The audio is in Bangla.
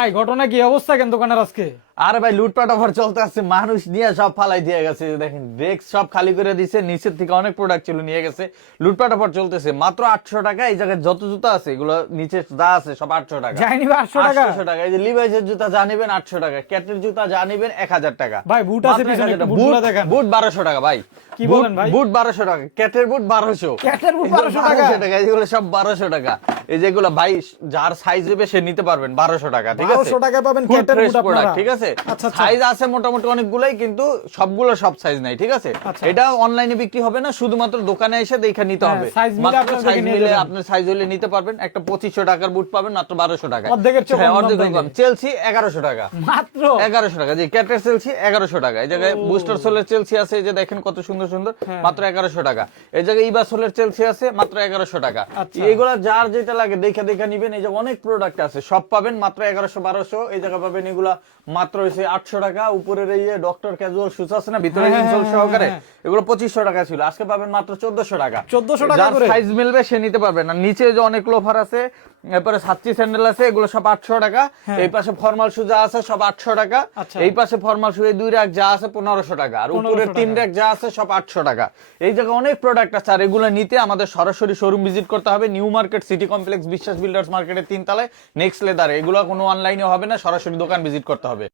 ভাই ঘটনা কি অবস্থা কেন দোকানের আজকে? আরে ভাই লুটপাট অফার চলতে আছে, মানুষ নিয়ে সব ফালাই দিয়ে গেছে। দেখেন ডেস্ক সব খালি করে দিছে, নিচের থেকে অনেক প্রোডাক্ট ছিল নিয়ে গেছে। লুটপাট অফার চলতেছে মাত্র 800 টাকা। এই জায়গায় যত জুতা আছে এগুলো নিচে যা আছে সব 800 টাকা। যাই নিবে 800 টাকা? 800 টাকা। এই যে লিভাইসের জুতা যা নিবেন 800 টাকা, ক্যাটের জুতা যা নিবেন 1000 টাকা। ভাই বুট আছে পিছনে, একটু বুটগুলো দেখেন। বুট 1200 টাকা ভাই। কি বলেন ভাই? বুট 1200 টাকা, ক্যাটের বুট 1200। ক্যাটের বুট 1200 টাকা? এগুলো সব 1200 টাকা। এই যেগুলো ভাই যার সাইজ হবে সে নিতে পারবেন 1200 টাকা, ঠিক আছে? 1200 টাকা পাবেন ক্যাটের বুট আপনারা, ঠিক আছে? আচ্ছা আচ্ছা। সাইজ আছে মোটামুটি অনেকগুলাই, কিন্তু সবগুলো সব সাইজ নাই, ঠিক আছে? আচ্ছা। এটা অনলাইনে বিক্রি হবে না, শুধুমাত্র দোকানে এসে দেখে নিতে হ্যাঁ, হবে। সাইজ মিলে মাত্র আপনারা সাইজ দেখে নিয়ে মিলে যাবেন। আপনার সাইজ হলে নিতে পারবেন। একটা 2500 টাকার বুট পাবেন মাত্র 1200 টাকায়। অর্ধেকের চেয়ে হ্যাঁ, কম দাম অর্ধেকের তাইলে। কম। চেলসি 1100 টাকা মাত্র 1100 টাকা। জি, ক্যাটের চেলসি 1100 টাকা। এই জায়গায় বুস্টার সোলের চেলসি আছে, এই যে দেখেন কত সুন্দর সুন্দর, মাত্র 1100 টাকা। এই জায়গায় ইবা সোলের চেলসি আছে মাত্র 1100 টাকা। আচ্ছা। এগুলা যার যেটা লাগে দেখে দেখে নিবেন। এই যে অনেক প্রোডাক্ট আছে, সব পাবেন মাত্র 1100 1200। এই জায়গায় পাবেন এগুলা মাত্র হইছে 800 টাকা। উপরের এই ডক্টর ক্যাজুয়াল শুজ আছে না ভিতরে ইনসোল সহকারে, এগুলো 2500 টাকা ছিল, আজকে পাবেন মাত্র 1400 টাকা। 1400 টাকা যার করে? সাইজ মিলবে সে নিতে পারবেন। আর নিচে যে অনেক লোফার আছে, এরপরে সাচ্চি স্যান্ডেল আছে, এগুলো সব 800 টাকা। এই পাশে ফর্মাল শু যা আছে সব 800 টাকা। আচ্ছা। এই পাশে ফর্মাল শু এই দুই রাক যা আছে 1500 টাকা। আর উপরের 3 রাক যা আছে সব 800 টাকা। এই জায়গায় অনেক প্রোডাক্ট আছে, আর এগুলো নিতে আমাদের সরাসরি শোরুম ভিজিট করতে হবে। নিউ মার্কেট সিটি কমপ্লেক্স বিশ্বাস বিল্ডার্স মার্কেটের 3 তলায় নেক্সট লেদার। এগুলো কোনো অনলাইনে হবে না, সরাসরি দোকান ভিজিট করতে হবে।